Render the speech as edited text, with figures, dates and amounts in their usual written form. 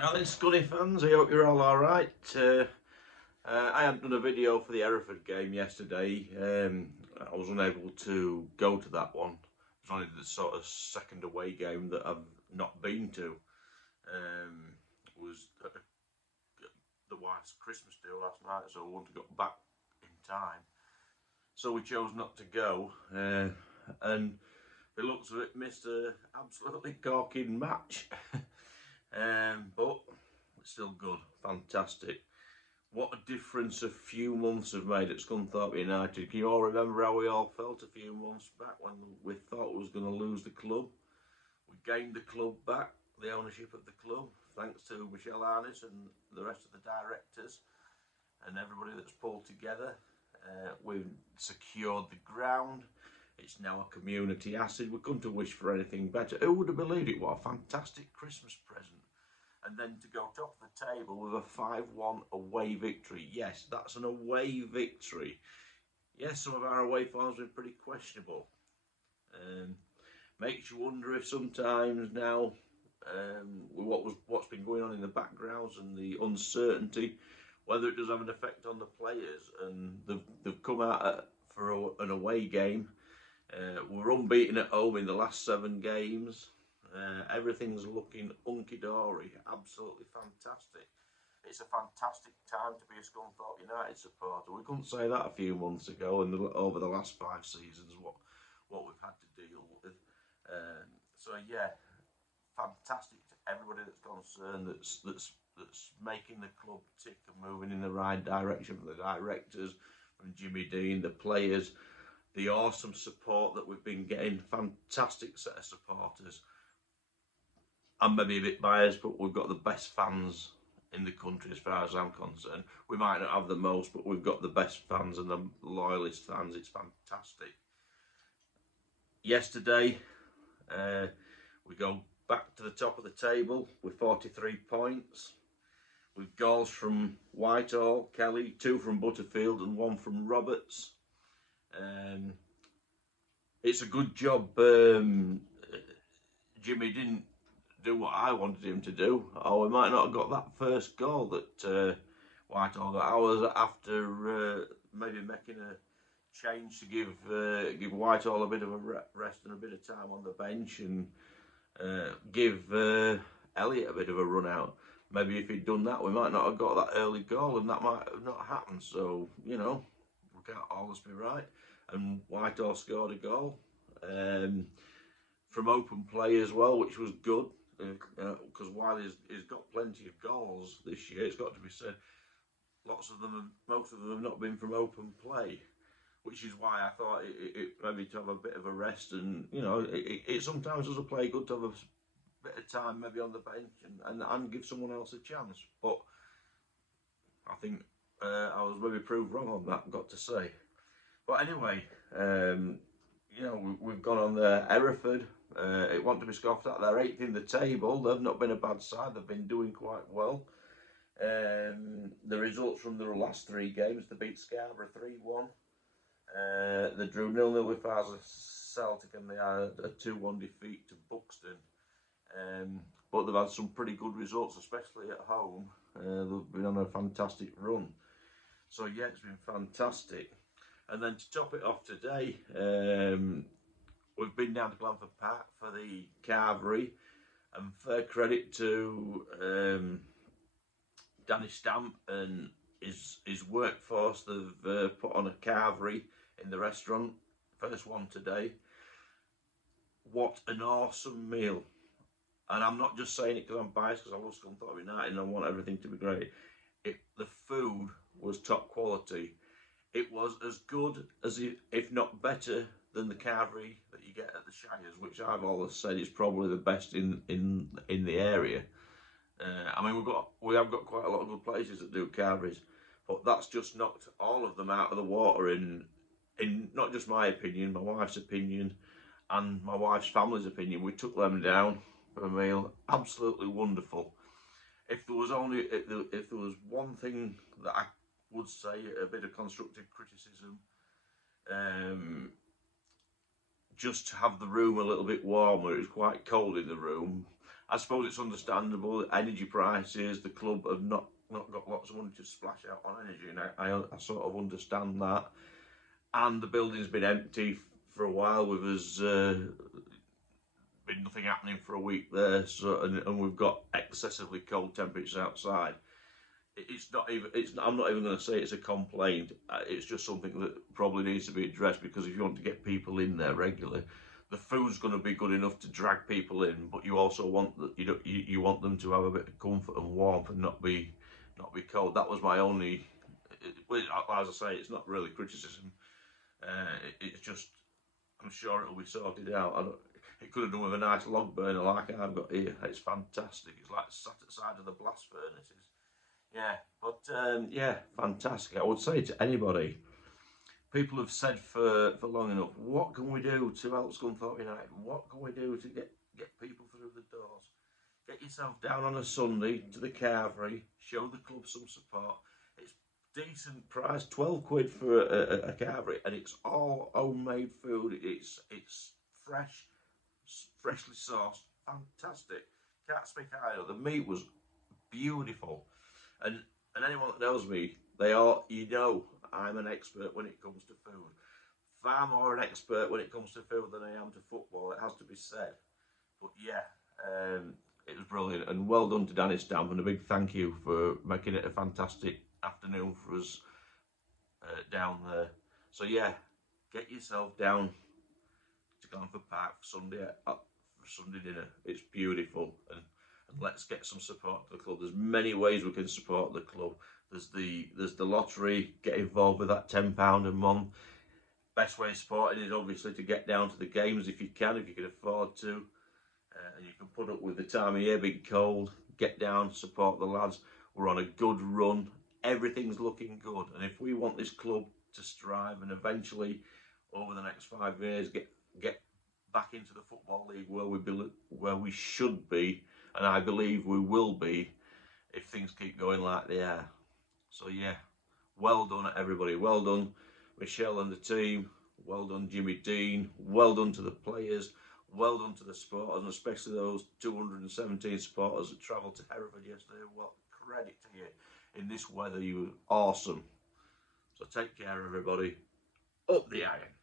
Alan Scuddy fans, I hope you're all alright. I hadn't done a video for the Hereford game yesterday. I was unable to go to that one. It was only the sort of second away game that I've not been to. It was the wife's Christmas do last night, so I wanted to go back in time. So we chose not to go, and by the looks of it, missed an absolutely corking match. But it's still good, fantastic. What a difference a few months have made at Scunthorpe United. Can you all remember how we all felt a few months back when we thought we was going to lose the club? We gained the club back, the ownership of the club, thanks to Michelle Arnott and the rest of the directors and everybody that's pulled together. We've secured the ground. It's now a community asset. We couldn't have wished for anything better. Who would have believed it? What a fantastic Christmas present. And then to go top of the table with a 5-1 away victory. Yes, that's an away victory. Yes, some of our away forms have been pretty questionable. Makes you wonder if sometimes now, what's been going on in the backgrounds and the uncertainty, whether it does have an effect on the players. And they've come out for an away game. We're unbeaten at home in the last 7 games. Everything's looking hunky-dory, absolutely fantastic. It's a fantastic time to be a Scunthorpe United supporter. We couldn't say that a few months ago, and over the last 5 seasons, what we've had to deal with. So yeah, fantastic to everybody that's concerned, that's making the club tick and moving in the right direction. From the directors, from Jimmy Dean, the players, the awesome support that we've been getting. Fantastic set of supporters. I'm maybe a bit biased, but we've got the best fans in the country as far as I'm concerned. We might not have the most, but we've got the best fans and the loyalist fans. It's fantastic. Yesterday, we go back to the top of the table with 43 points, with goals from Whitehall, Kelly, 2 from Butterfield and 1 from Roberts. It's a good job. Jimmy didn't do what I wanted him to do, or we might not have got that first goal that Whitehall got. I was after maybe making a change to give Whitehall a bit of a rest and a bit of time on the bench, and give Elliott a bit of a run out. Maybe if he'd done that, we might not have got that early goal, and that might have not happened. So, you know, we can't always be right. And Whitehall scored a goal from open play as well, which was good. Because while he's got plenty of goals this year, it's got to be said, most of them have not been from open play, which is why I thought it maybe to have a bit of a rest, and you know, it sometimes does a play good to have a bit of time maybe on the bench and give someone else a chance. But I think I was maybe proved wrong on that, got to say. But anyway, you know, we've gone on there. Hereford, it wasn't to be scoffed at. They're 8th in the table. They've not been a bad side. They've been doing quite well. The results from the last 3 games, they beat Scarborough 3-1. They drew 0-0 with Farsley Celtic, and they had a 2-1 defeat to Buxton. But they've had some pretty good results, especially at home. They've been on a fantastic run. So yeah, it's been fantastic. And then to top it off today, we've been down to Glanford Park for the carvery, and fair credit to Danny Stamp and his workforce. They've put on a carvery in the restaurant, first one today. What an awesome meal. And I'm not just saying it because I'm biased, because I love Scunthorpe United and I want everything to be great. The food was top quality. It was as good as, if not better, than the carvery that you get at the Shires, which I've always said is probably the best in the area. I mean, we have got quite a lot of good places that do carveries, but that's just knocked all of them out of the water in not just my opinion, my wife's opinion, and my wife's family's opinion. We took them down for a meal, absolutely wonderful. If there was one thing that I would say, a bit of constructive criticism, just to have the room a little bit warmer. It was quite cold in the room. I suppose it's understandable. Energy prices, the club have not got lots of money to splash out on energy, and I sort of understand that. And the building's been empty for a while with us. Been nothing happening for a week there, so and we've got excessively cold temperatures outside. It's not even. I'm not even going to say it's a complaint. It's just something that probably needs to be addressed, because if you want to get people in there regularly, the food's going to be good enough to drag people in, but you also want that you want them to have a bit of comfort and warmth and not be cold. That was my only. As I say, it's not really criticism. It's just, I'm sure it'll be sorted out. It could have done with a nice log burner like I've got here. It's fantastic. It's like sat at the side of the blast furnaces. Yeah, but yeah, fantastic. I would say to anybody, people have said for long enough, what can we do to help Scunthorpe United? What can we do to get people through the doors? Get yourself down on a Sunday to the carvery, show the club some support. It's decent price, 12 quid for a carvery, and it's all homemade food. It's fresh, freshly sourced, fantastic. Can't speak highly. The meat was beautiful, and anyone that knows me, I'm an expert when it comes to food. Far more an expert when it comes to food than I am to football, it has to be said. But yeah, it was brilliant, and well done to Danny Stamp, and a big thank you for making it a fantastic afternoon for us down there. So yeah, get yourself down to Glanford Park for Sunday dinner. It's beautiful, and let's get some support to the club. There's many ways we can support the club. There's the lottery. Get involved with that £10 a month. Best way of supporting is obviously to get down to the games if you can afford to. And you can put up with the time of year being cold. Get down, support the lads. We're on a good run. Everything's looking good, and if we want this club to strive and eventually, over the next 5 years, get back into the Football League where we should be, and I believe we will be if things keep going like they are. So yeah, well done everybody. Well done Michelle and the team. Well done Jimmy Dean. Well done to the players. Well done to the supporters, and especially those 217 supporters that travelled to Hereford yesterday. What credit to you. In this weather, you were awesome. So take care, everybody. Up the iron.